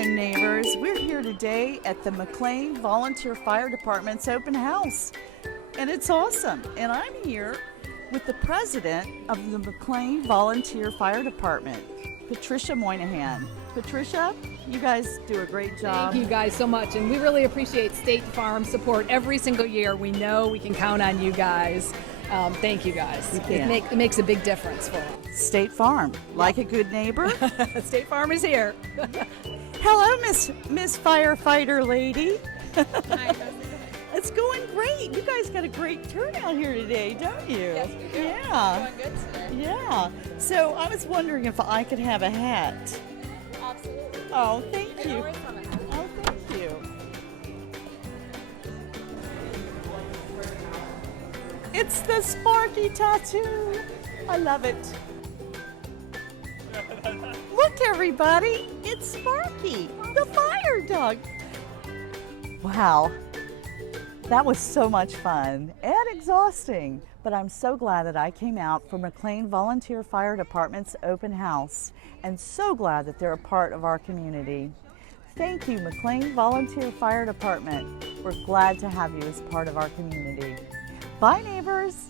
Hello neighbors, we're here today at the McLean Volunteer Fire Department's open house and it's awesome. And I'm here with the president of the McLean Volunteer Fire Department, Patricia Moynihan. Patricia, you guys do a great job. Thank you guys so much, and we really appreciate State Farm support every single year. We know we can count on you guys. Thank you guys. It makes a big difference for us. State Farm, like a good neighbor. State Farm is here. Hello, Miss Firefighter lady. Hi, how's it going? It's going great. You guys got a great turnout here today, don't you? Yes, we do. Yeah. It's going good today. Yeah. So I was wondering if I could have a hat. Absolutely. Oh, thank You can you. always have it. Oh, thank you. It's the Sparky tattoo. I love it. Look, everybody. It's Sparky, the fire dog. Wow. That was so much fun and exhausting, but I'm so glad that I came out for McLean Volunteer Fire Department's open house and so glad that they're a part of our community. Thank you, McLean Volunteer Fire Department. We're glad to have you as part of our community. Bye, neighbors.